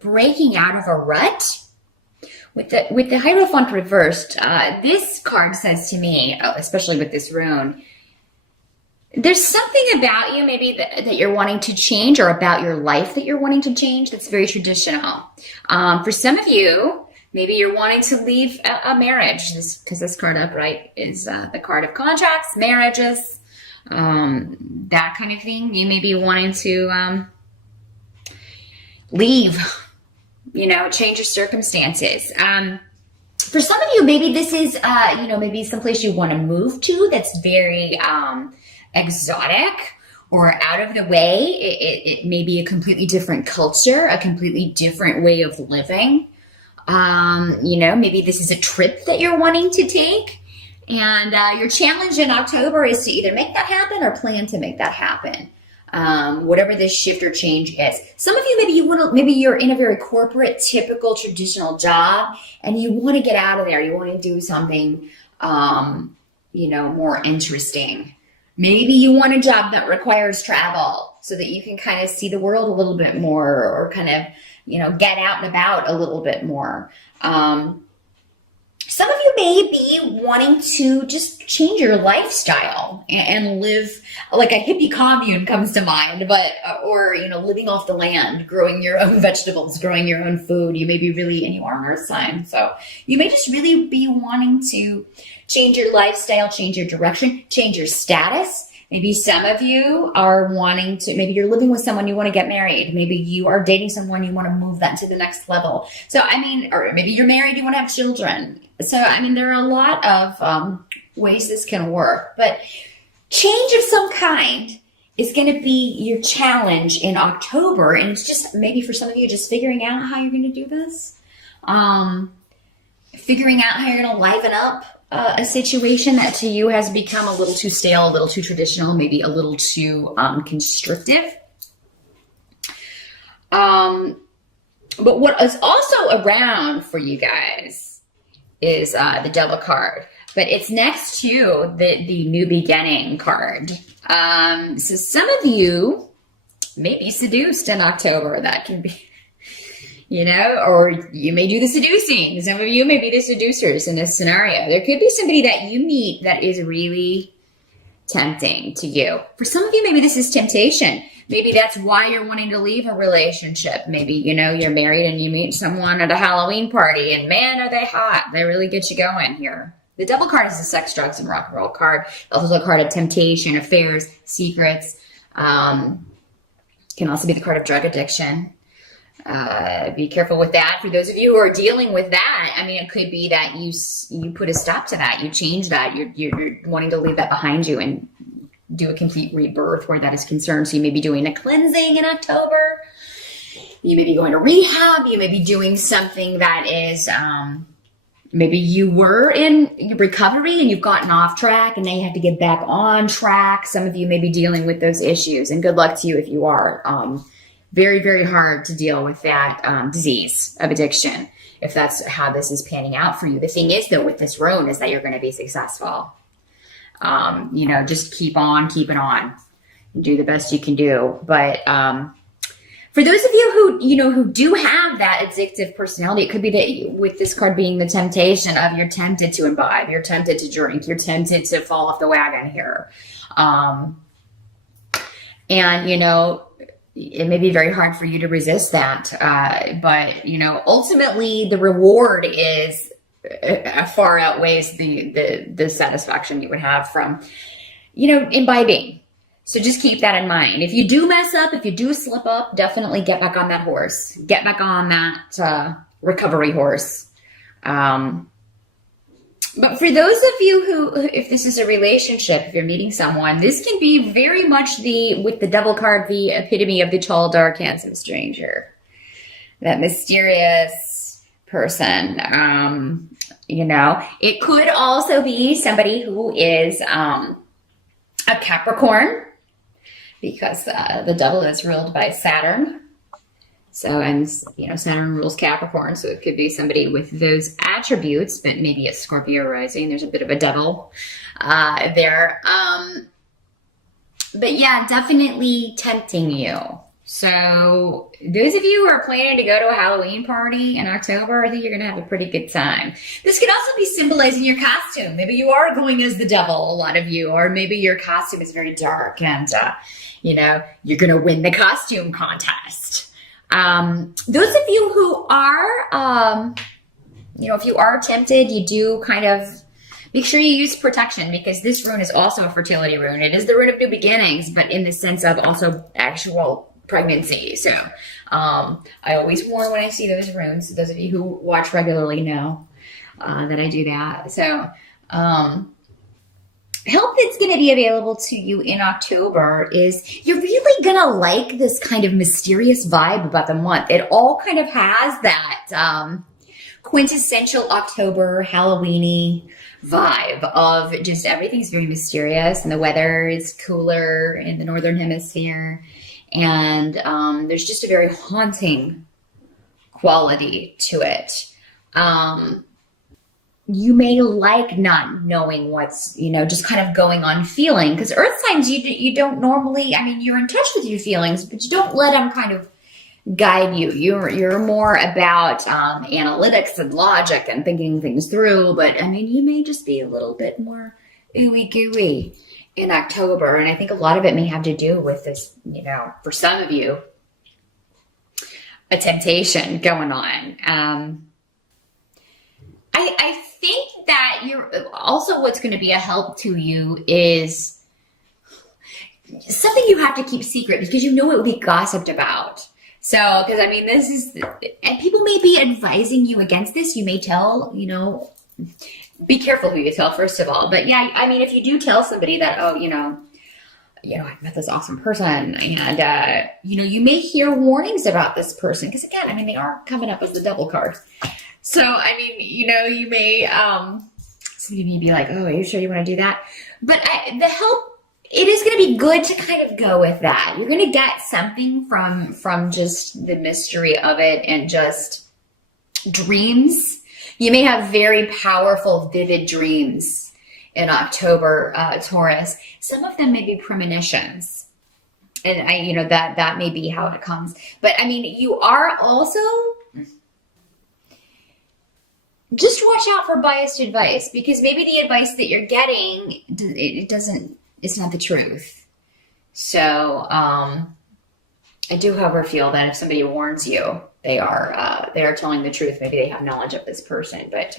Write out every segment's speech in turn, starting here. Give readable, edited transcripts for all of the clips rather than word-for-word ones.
breaking out of a rut. With the Hierophant reversed, this card says to me, especially with this rune, there's something about you maybe that you're wanting to change, or about your life that you're wanting to change, that's very traditional. For some of you, maybe you're wanting to leave a marriage, because this card upright is the card of contracts, marriages, that kind of thing. You may be wanting to leave, change your circumstances. For some of you, maybe this is, maybe someplace you want to move to that's very exotic or out of the way. It may be a completely different culture, a completely different way of living. Maybe this is a trip that you're wanting to take. And your challenge in October is to either make that happen or plan to make that happen. Whatever this shift or change is. Some of you, maybe you're in a very corporate, typical, traditional job, and you want to get out of there. You want to do something, more interesting. Maybe you want a job that requires travel so that you can kind of see the world a little bit more, or kind of, get out and about a little bit more. Some of you may be wanting to just change your lifestyle and live like a hippie commune comes to mind, or living off the land, growing your own vegetables, growing your own food. You may be and you are an earth sign, so you may just really be wanting to change your lifestyle, change your direction, change your status. Maybe some of you are wanting to, maybe you're living with someone, you want to get married. Maybe you are dating someone, you want to move that to the next level. So, or maybe you're married, you want to have children. So, there are a lot of ways this can work. But change of some kind is going to be your challenge in October. And it's just, maybe for some of you, just figuring out how you're going to do this. Figuring out how you're going to liven up a situation that to you has become a little too stale, a little too traditional, maybe a little too constrictive. But what is also around for you guys is the Devil card, but it's next to the New Beginning card. So some of you may be seduced in October. That can be, or you may do the seducing. Some of you may be the seducers in this scenario. There could be somebody that you meet that is really tempting to you. For some of you, maybe this is temptation. Maybe that's why you're wanting to leave a relationship. Maybe, you're married and you meet someone at a Halloween party, and man, are they hot. They really get you going here. The Devil card is a sex, drugs, and rock and roll card. Also a card of temptation, affairs, secrets. Can also be the card of drug addiction. Be careful with that. For those of you who are dealing with that, it could be that you put a stop to that. You change that. You're wanting to leave that behind you and do a complete rebirth where that is concerned. So you may be doing a cleansing in October. You may be going to rehab. You may be doing something that is, maybe you were in recovery and you've gotten off track and now you have to get back on track. Some of you may be dealing with those issues, and good luck to you if you are. Very, very hard to deal with that disease of addiction, if that's how this is panning out for you. The thing is, though, with this rune is that you're going to be successful. Just keep on keeping on. Do the best you can do. But for those of you who do have that addictive personality, it could be that with this card being the temptation of you're tempted to imbibe, you're tempted to drink, you're tempted to fall off the wagon here. It may be very hard for you to resist that. But ultimately the reward is far outweighs the satisfaction you would have from, imbibing. So just keep that in mind. If you do mess up, if you do slip up, definitely get back on that horse. Get back on that recovery horse. But for those of you who, if this is a relationship, if you're meeting someone, this can be very much with the Devil card, the epitome of the tall, dark, handsome stranger. That mysterious person. It could also be somebody who is a Capricorn, because the Devil is ruled by Saturn. So, and Saturn rules Capricorn, so it could be somebody with those attributes, but maybe a Scorpio rising. There's a bit of a Devil there. But yeah, definitely tempting you. So those of you who are planning to go to a Halloween party in October, I think you're going to have a pretty good time. This could also be symbolizing your costume. Maybe you are going as the devil, a lot of you, or maybe your costume is very dark and, you know, you're going to win the costume contest. Those of you who are, you know, if you are tempted, you do kind of make sure you use protection, because this rune is also a fertility rune. It is the rune of new beginnings, but in the sense of also actual pregnancy. So I always warn when I see those runes. Those of you who watch regularly know that I do that. So help that's going to be available to you in October is you're really going to like this kind of mysterious vibe about the month. It all kind of has that quintessential October Halloween-y vibe of just everything's very mysterious and the weather is cooler in the Northern Hemisphere. And there's just a very haunting quality to it. You may like not knowing what's, you know, just kind of going on feeling, because earth signs, you don't normally, I mean, you're in touch with your feelings, but you don't let them kind of guide you. You're more about analytics and logic and thinking things through. But I mean, you may just be a little bit more ooey gooey in October. And I think a lot of it may have to do with this, you know, for some of you, a temptation going on. I think that you're also, what's going to be a help to you is something you have to keep secret, because you know it will be gossiped about. So, because I mean, this is, and people may be advising you against this. You may tell, you know, be careful who you tell, first of all. But yeah, I mean, if you do tell somebody that, oh, you know, I met this awesome person, and, you know, you may hear warnings about this person. Because again, I mean, they are coming up as the devil card. So, I mean, you know, you may, somebody may be like, oh, are you sure you want to do that? But the help, it is going to be good to kind of go with that. You're going to get something from just the mystery of it and just dreams. You may have very powerful, vivid dreams in October, Taurus. Some of them may be premonitions. And you know, that may be how it comes. But I mean, you are also, just watch out for biased advice, because maybe the advice that you're getting, it's not the truth. So, I do, however, feel that if somebody warns you, they are telling the truth. Maybe they have knowledge of this person, but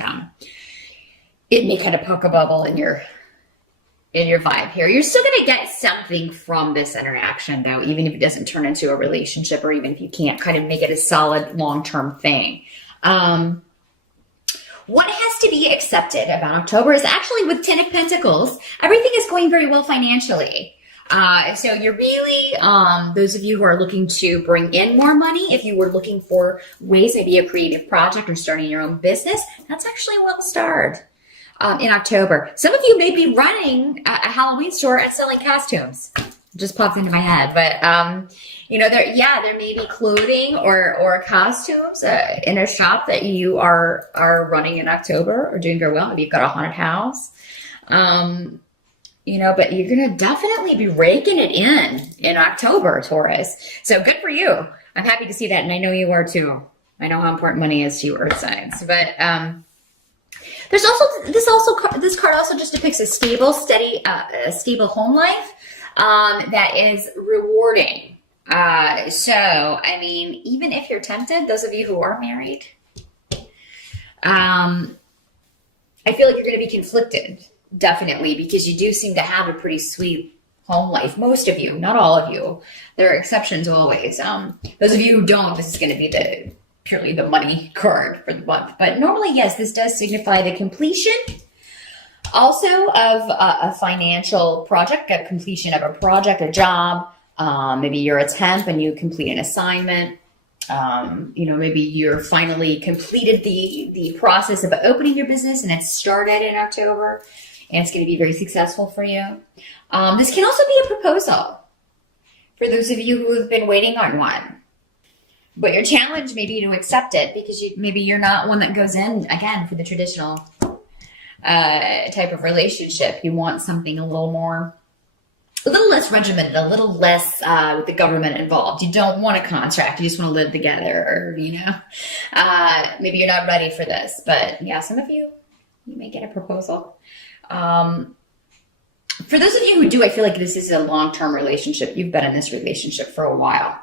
it may kind of poke a bubble in your vibe here. You're still going to get something from this interaction, though, even if it doesn't turn into a relationship, or even if you can't kind of make it a solid long-term thing. What has to be accepted about October is actually with 10 of Pentacles, everything is going very well financially. So you're really, those of you who are looking to bring in more money, if you were looking for ways, maybe a creative project or starting your own business, that's actually well starred in October. Some of you may be running a Halloween store and selling costumes. Just popped into my head, but you know, there may be clothing or costumes in a shop that you are running in October or doing very well. Maybe you've got a haunted house. You know, but you're going to definitely be raking it in October, Taurus. So good for you. I'm happy to see that. And I know you are too. I know how important money is to you earth signs. But there's also, this card also just depicts a stable, steady, stable home life that is rewarding. So, I mean, even if you're tempted, those of you who are married, I feel like you're going to be conflicted. Definitely, because you do seem to have a pretty sweet home life. Most of you, not all of you. There are exceptions always. Those of you who don't, this is going to be purely the money card for the month. But normally, yes, this does signify the completion also of a financial project, a completion of a project, a job. Maybe you're a temp and you complete an assignment. You know, maybe you're finally completed the process of opening your business and it started in October. And it's going to be very successful for you. This can also be a proposal for those of you who have been waiting on one. But your challenge may be to accept it, because maybe you're not one that goes in, again, for the traditional type of relationship. You want something a little more a little less regimented, a little less with the government involved. You don't want a contract. You just want to live together, or, maybe you're not ready for this. But yeah, some of you may get a proposal. For those of you who do, I feel like this is a long-term relationship. You've been in this relationship for a while.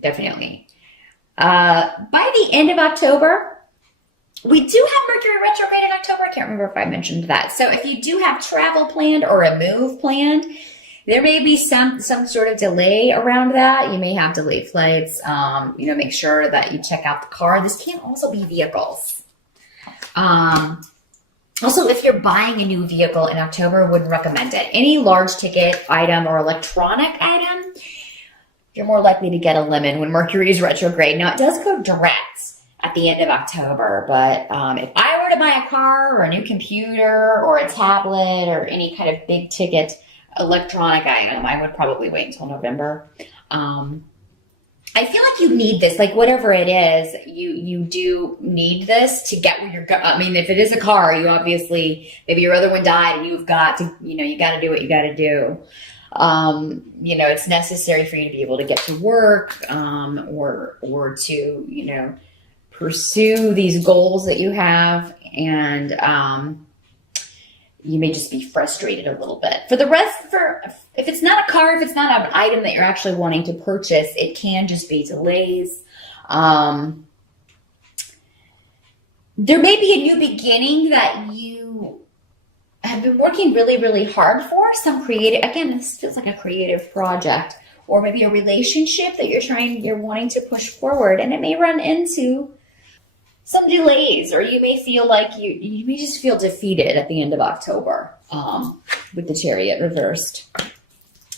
Definitely. By the end of October, we do have Mercury retrograde in October. I can't remember if I mentioned that. So if you do have travel planned or a move planned, there may be some sort of delay around that. You may have delayed flights. Make sure that you check out the car. This can also be vehicles. Also, if you're buying a new vehicle in October, wouldn't recommend it. Any large ticket item or electronic item, you're more likely to get a lemon when Mercury is retrograde. Now, it does go direct at the end of October, but if I were to buy a car or a new computer or a tablet or any kind of big ticket electronic item, I would probably wait until November. I feel like you need this, like whatever it is, you do need this to get where you're going. I mean, if it is a car, you obviously, maybe your other one died and you've got to, you got to do what you got to do. It's necessary for you to be able to get to work, or to, pursue these goals that you have. And, you may just be frustrated a little bit. For the rest, if it's not a car, if it's not an item that you're actually wanting to purchase, it can just be delays. There may be a new beginning that you have been working really, really hard for. Some creative, again, this feels like a creative project, or maybe a relationship that you're wanting to push forward, and it may run into some delays, or you may feel like you may just feel defeated at the end of October with the Chariot reversed.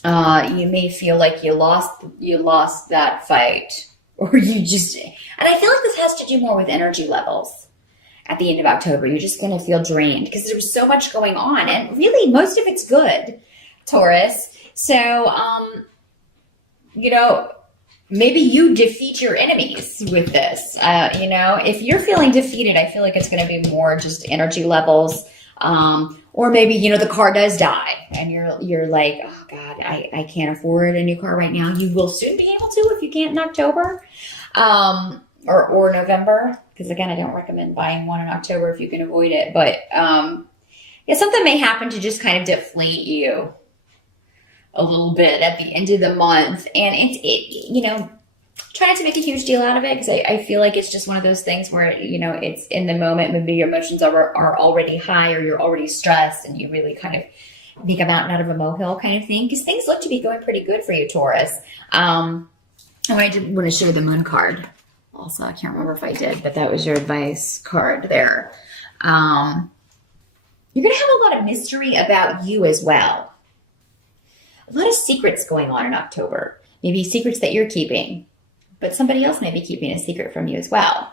You may feel like you lost that fight, or and I feel like this has to do more with energy levels. At the end of October, you're just going to feel drained because there's so much going on, and really most of it's good, Taurus. So, maybe you defeat your enemies with this. If you're feeling defeated, I feel like it's going to be more just energy levels. Or maybe, the car does die and you're like, oh God, I can't afford a new car right now. You will soon be able to if you can't in October, or November. Because again, I don't recommend buying one in October if you can avoid it. But, something may happen to just kind of deflate you a little bit at the end of the month, and try not to make a huge deal out of it, because I feel like it's just one of those things where it's in the moment. Maybe your emotions are already high, or you're already stressed, and you really kind of make a mountain out of a molehill kind of thing, because things look to be going pretty good for you, Taurus. I did want to show the moon card also. I can't remember if I did, but that was your advice card there. You're gonna have a lot of mystery about you as well. A lot of secrets going on in October. Maybe secrets that you're keeping, but somebody else may be keeping a secret from you as well.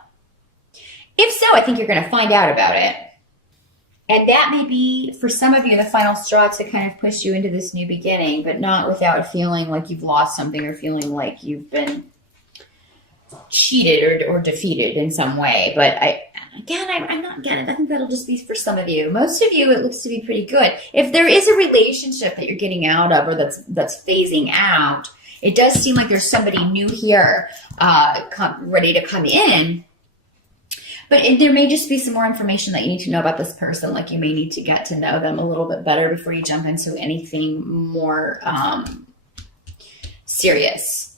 If so, I think you're going to find out about it. And that may be, for some of you, the final straw to kind of push you into this new beginning, but not without feeling like you've lost something, or feeling like you've been cheated or defeated in some way. But I'm not getting it. I think that'll just be for some of you. Most of you, it looks to be pretty good. If there is a relationship that you're getting out of, or that's phasing out, it does seem like there's somebody new here, ready to come in. But there may just be some more information that you need to know about this person. Like, you may need to get to know them a little bit better before you jump into anything more serious.